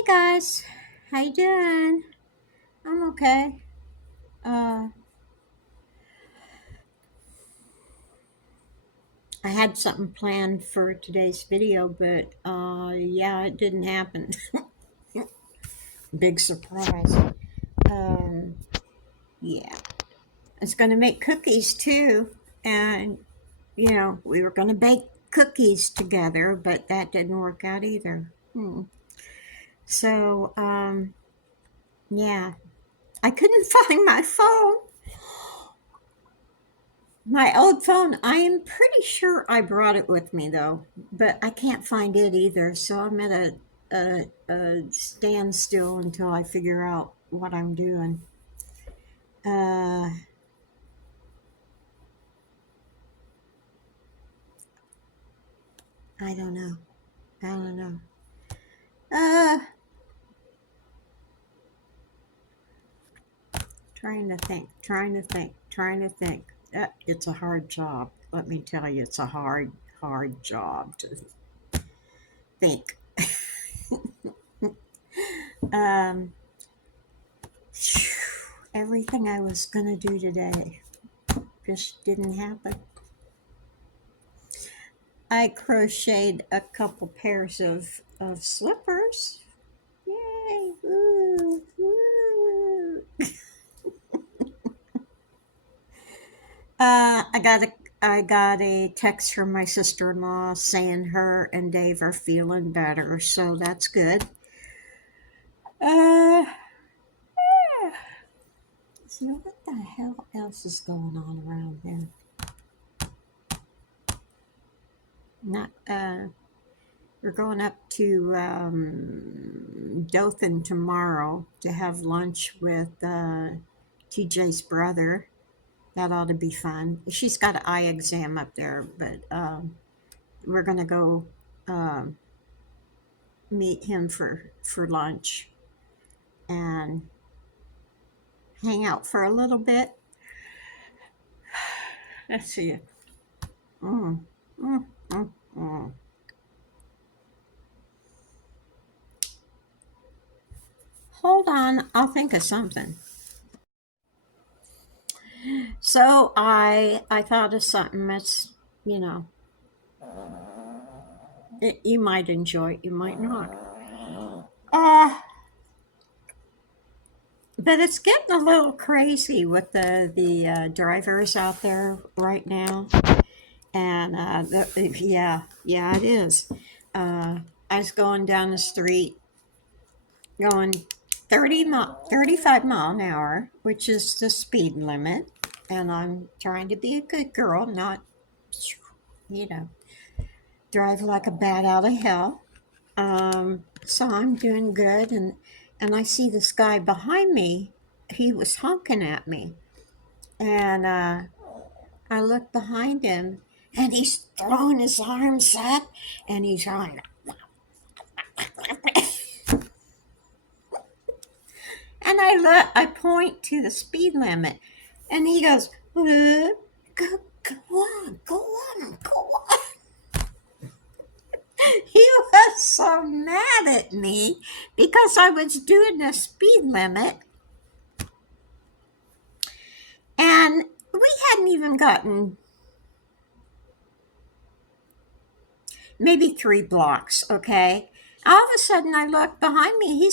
Hey guys, how you doing? I'm okay. Uh, I had something planned for today's video, but yeah, it didn't happen. Big surprise. Um, yeah, I was gonna make cookies too, and we were gonna bake cookies together, but that didn't work out either. So yeah, I couldn't find my phone. My old phone, I am pretty sure I brought it with me though, but I can't find it either. So I'm at a standstill until I figure out what I'm doing. Uh, I don't know. I don't know. Uh, trying to think, trying to think, trying to think. It's a hard job. Let me tell you, it's a hard, hard job to think. Um, everything I was going to do today just didn't happen. I crocheted a couple pairs of slippers. Yay! Woo, woo. I got a text from my sister-in-law saying her and Dave are feeling better, so that's good. Uh, yeah. So what the hell else is going on around here? Not We're going up to Dothan tomorrow to have lunch with TJ's brother. That ought to be fun. She's got an eye exam up there, but we're going to go um, meet him for lunch and hang out for a little bit. Let's see. Mm, mm, mm, mm. Hold on, I'll think of something. So I thought of something that's you know you might enjoy, you might not. Uh, but it's getting a little crazy with the drivers out there right now, and yeah, it is. I was going down the street, going 35 mile an hour, which is the speed limit, and I'm trying to be a good girl, not you know drive like a bat out of hell. So I'm doing good, and I see this guy behind me. He was honking at me, and I look behind him, and he's throwing his arms up, and he's on. And I point to the speed limit, and he goes, go on, go on, go on. He was so mad at me because I was doing the speed limit, and we hadn't even gotten maybe 3 blocks, okay? All of a sudden I look behind me, he'd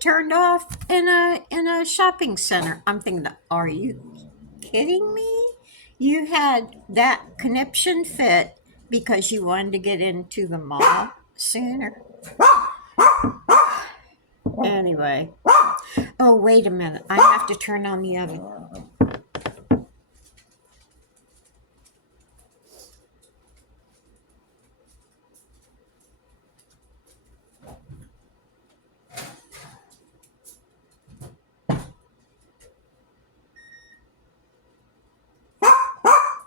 turned off in a shopping center. I'm thinking, are you kidding me? You had that conniption fit because you wanted to get into the mall sooner. Anyway. Oh, wait a minute. I have to turn on the oven.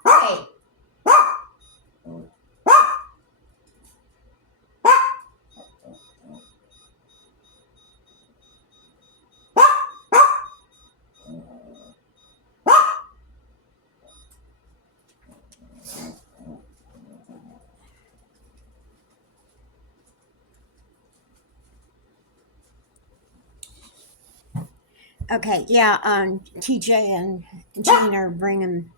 Hey. Okay, yeah, TJ and Jane are bringing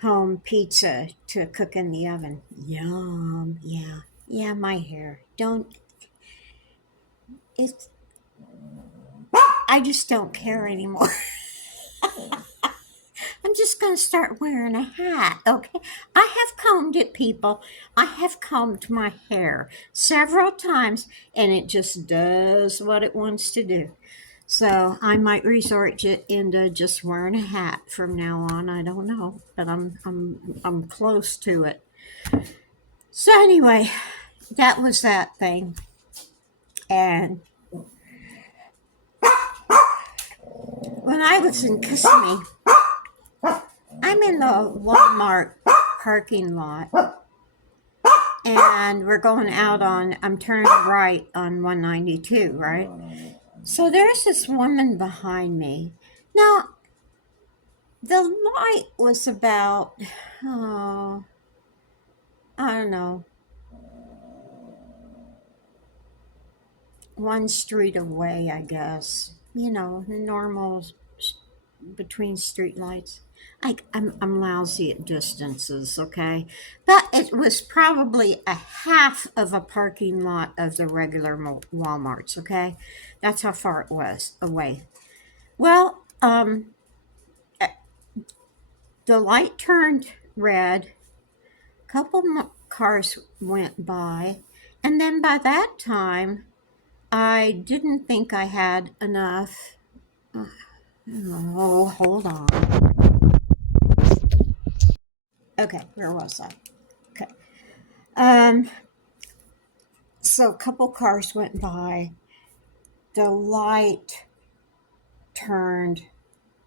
home pizza to cook in the oven. Yum, yeah. Yeah, my hair. Don't, it's, I just don't care anymore. I'm just going to start wearing a hat, okay? I have combed it, people. I have combed my hair several times, and it just does what it wants to do. So I might resort into just wearing a hat from now on. I don't know, but I'm close to it. So anyway, that was that thing. And when I was in Kissimmee, I'm in the Walmart parking lot, and we're going out on, I'm turning right on 192, right? So there's this woman behind me. Now, the light was about, oh, I don't know, one street away, I guess. You know, normal between street lights. I'm lousy at distances, okay? But it was probably a half of a parking lot of the regular Walmarts, okay? That's how far it was away. Well, the light turned red, a couple cars went by, and then by that time, I didn't think I had enough. Oh, hold on. Okay, where was I? Okay. Um, so a couple cars went by. The light turned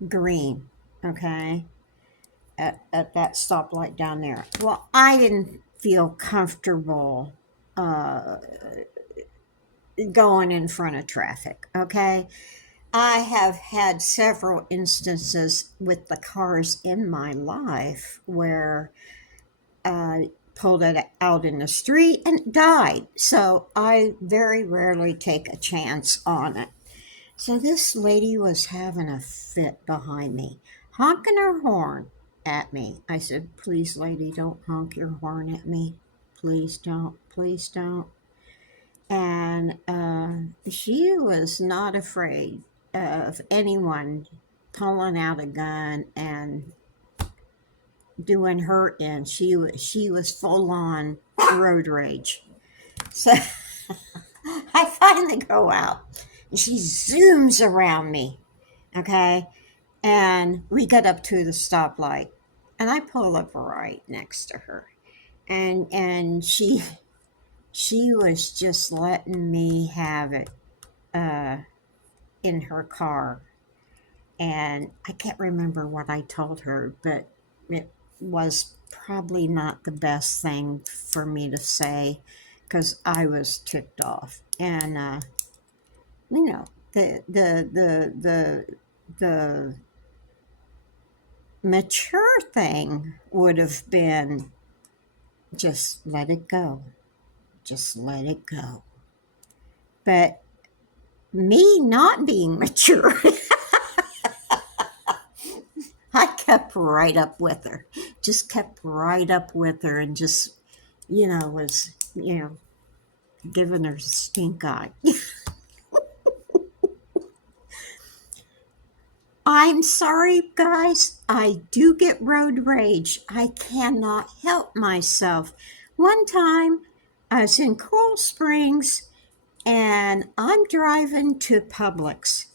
green, okay, at that stoplight down there. Well, I didn't feel comfortable uh, going in front of traffic, okay? I have had several instances with the cars in my life where pulled it out in the street and died. So I very rarely take a chance on it. So this lady was having a fit behind me, honking her horn at me. I said, "Please, lady, don't honk your horn at me. Please don't. Please don't." And she was not afraid of anyone pulling out a gun and doing her in. She was full on road rage. So I finally go out and she zooms around me. Okay. And we get up to the stoplight and I pull up right next to her. And she was just letting me have it uh, in her car. And I can't remember what I told her, but it was probably not the best thing for me to say because I was ticked off. And you know, the mature thing would have been just let it go, just let it go. But me not being mature, I kept right up with her, just kept right up with her, and just was giving her stink eye. I'm sorry, guys. I do get road rage. I cannot help myself. One time, I was in Coral Springs and I'm driving to Publix.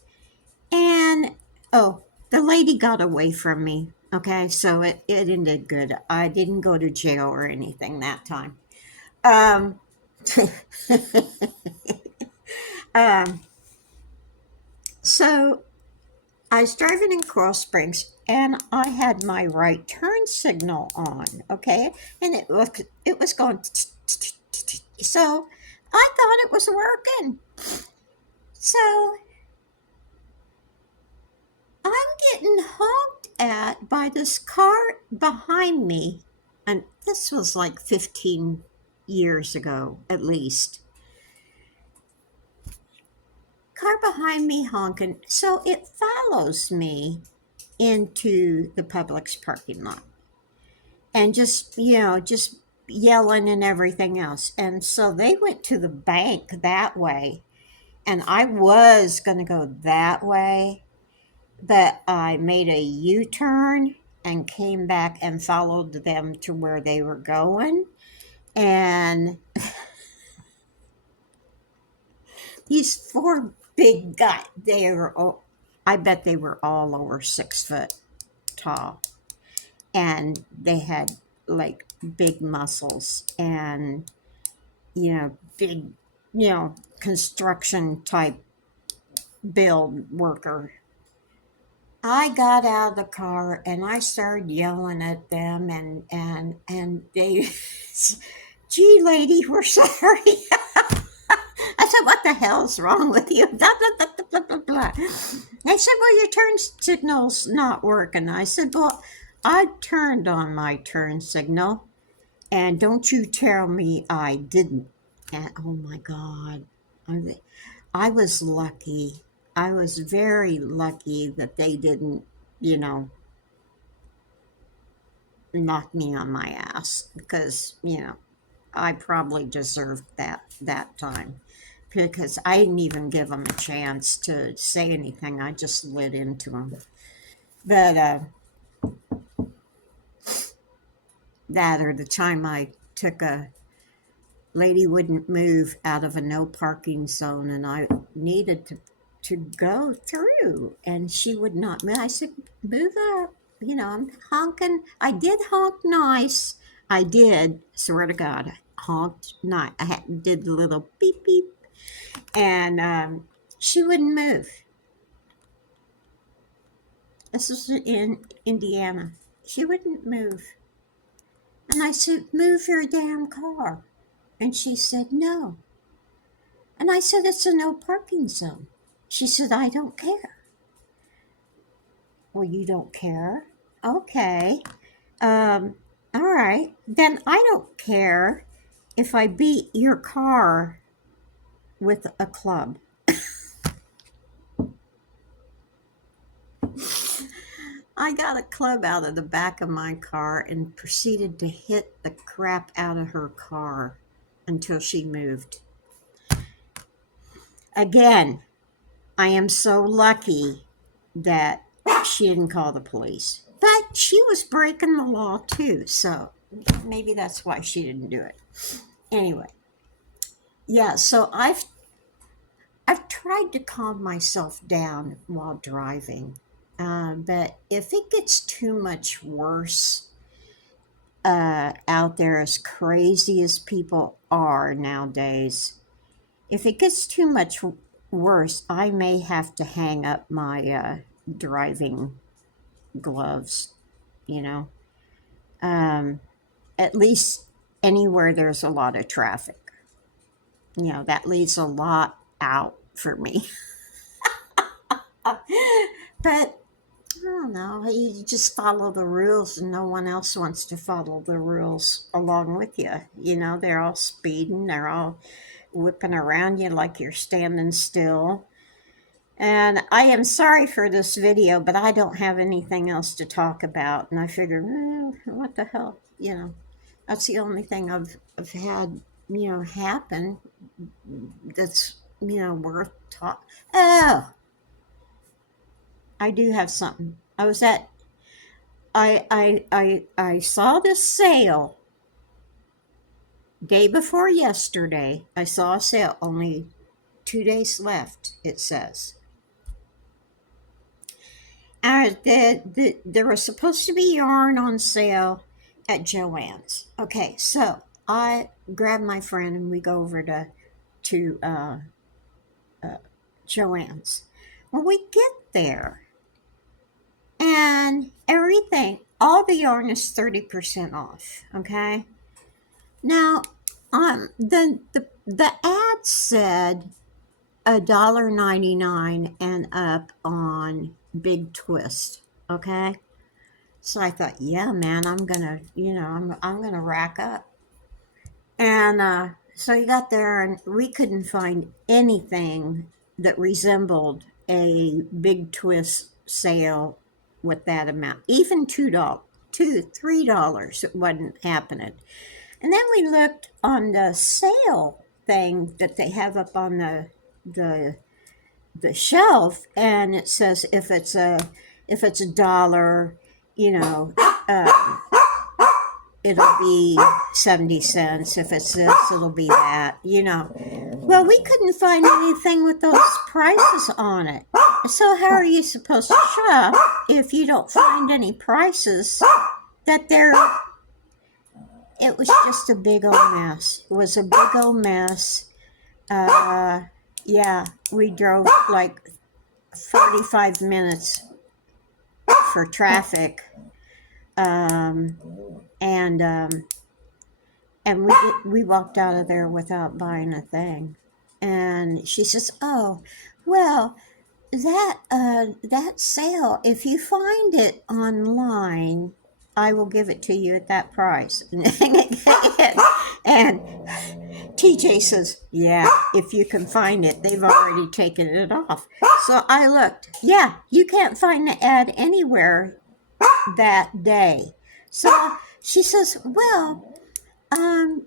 And, oh, the lady got away from me. Okay, so it ended good. I didn't go to jail or anything that time. Um, um, so I was driving in Coral Springs and I had my right turn signal on, okay? And it was going so I thought it was working. So I'm getting honked at by this car behind me. And this was like 15 years ago at least. car behind me honking. So it follows me into the Publix parking lot and just, just yelling and everything else. And so they went to the bank that way. And I was going to go that way, but I made a U turn and came back and followed them to where they were going. And these four big guys, I bet they were all over 6 foot tall. And they had like big muscles and, big, construction type build worker. I got out of the car and I started yelling at them and they, gee, lady, we're sorry. I said, what the hell's wrong with you? Blah, blah, blah, blah, blah, blah. They said, well, your turn signal's not working. I said, well, I turned on my turn signal and don't you tell me I didn't. And oh my God, I was lucky. I was very lucky that they didn't, you know, knock me on my ass because, I probably deserved that time because I didn't even give them a chance to say anything. I just lit into them. But that or the time I took a lady wouldn't move out of a no parking zone and I needed to go through and she would not move. I said, move up. I'm honking. I did honk nice. I did, swear to God, I honked nice. Did the little beep beep and she wouldn't move. This was in Indiana. She wouldn't move. And I said, move your damn car. And she said, no. And I said, it's a no parking zone. She said, I don't care. Well, you don't care? Okay. All right. Then I don't care if I beat your car with a club. I got a club out of the back of my car and proceeded to hit the crap out of her car until she moved. Again, I am so lucky that she didn't call the police. But she was breaking the law too, so maybe that's why she didn't do it. Anyway, yeah, so I've tried to calm myself down while driving, but if it gets too much worse out there, as crazy as people are nowadays, if it gets too much worse, I may have to hang up my driving gloves, you know. Um, at least anywhere there's a lot of traffic. That leaves a lot out for me. But I don't know. You just follow the rules, and no one else wants to follow the rules along with you. They're all speeding, they're all whipping around you like you're standing still. And I am sorry for this video, but I don't have anything else to talk about. And I figured, what the hell? That's the only thing I've had, happen that's, worth talk. Oh, I do have something. I saw this sale day before yesterday. I saw a sale, only 2 days left, it says. There was supposed to be yarn on sale at Joann's. Okay, so I grab my friend and we go over to Joann's. Well, we get there and everything, all the yarn is 30% off. Okay. Now, the ad said $1.99 and up on Big Twist. Okay. So I thought, yeah, man, I'm gonna, I'm gonna rack up. And so he got there, and we couldn't find anything that resembled a Big Twist sale with that amount. Even $2, $3, it wasn't happening. And then we looked on the sale thing that they have up on the shelf, and it says if it's $1, you know, it'll be 70 cents. If it's this, it'll be that, you know. Well, we couldn't find anything with those prices on it. So how are you supposed to shop if you don't find any prices that they're... It was just a big old mess. It was a big old mess. Yeah, we drove like 45 minutes for traffic. And we walked out of there without buying a thing. And she says, "Oh, well, that sale, if you find it online, I will give it to you at that price." And TJ says, "Yeah, if you can find it, they've already taken it off." So I looked. Yeah, you can't find the ad anywhere that day. So she says, "Well,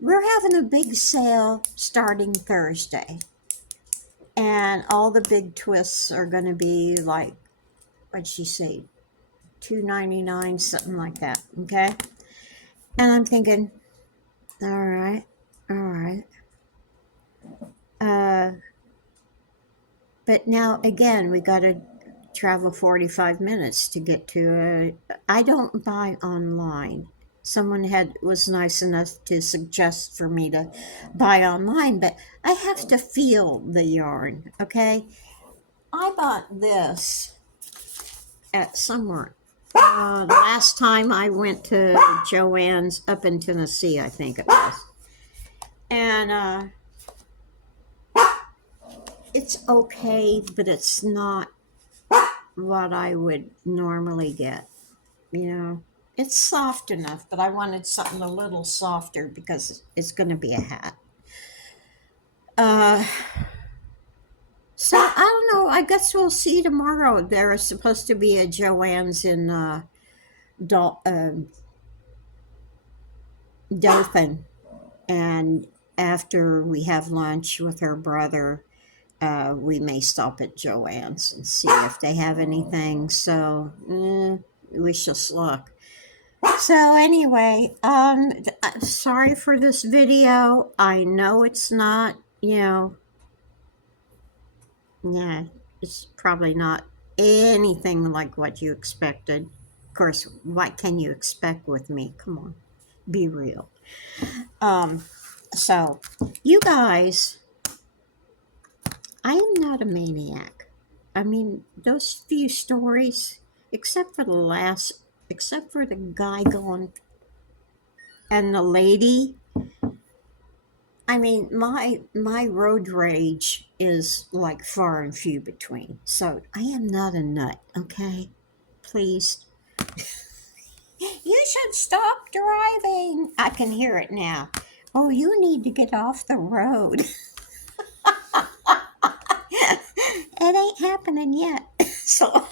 we're having a big sale starting Thursday. And all the Big Twists are going to be like," what'd she say, $2.99, something like that, okay? And I'm thinking, all right. But now, again, we got to travel 45 minutes to get to I don't buy online. Someone was nice enough to suggest for me to buy online, but I have to feel the yarn, okay? I bought this at somewhere. Last time I went to Joann's up in Tennessee, I think it was. And it's okay, but it's not what I would normally get, you know. It's soft enough, but I wanted something a little softer because it's going to be a hat. So I don't know. I guess we'll see tomorrow. There is supposed to be a Joann's in Dothan, and after we have lunch with her brother, we may stop at Joann's and see if they have anything. So we shall look. So anyway, sorry for this video. I know it's not, yeah, it's probably not anything like what you expected. Of course, what can you expect with me? Come on, be real. So you guys, I am not a maniac. I mean, those few stories, except for the guy going and the lady. I mean, my road rage is like far and few between. So I am not a nut, okay? Please. You should stop driving. I can hear it now. Oh, you need to get off the road. It ain't happening yet. So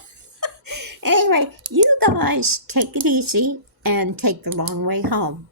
anyway, you guys take it easy and take the long way home.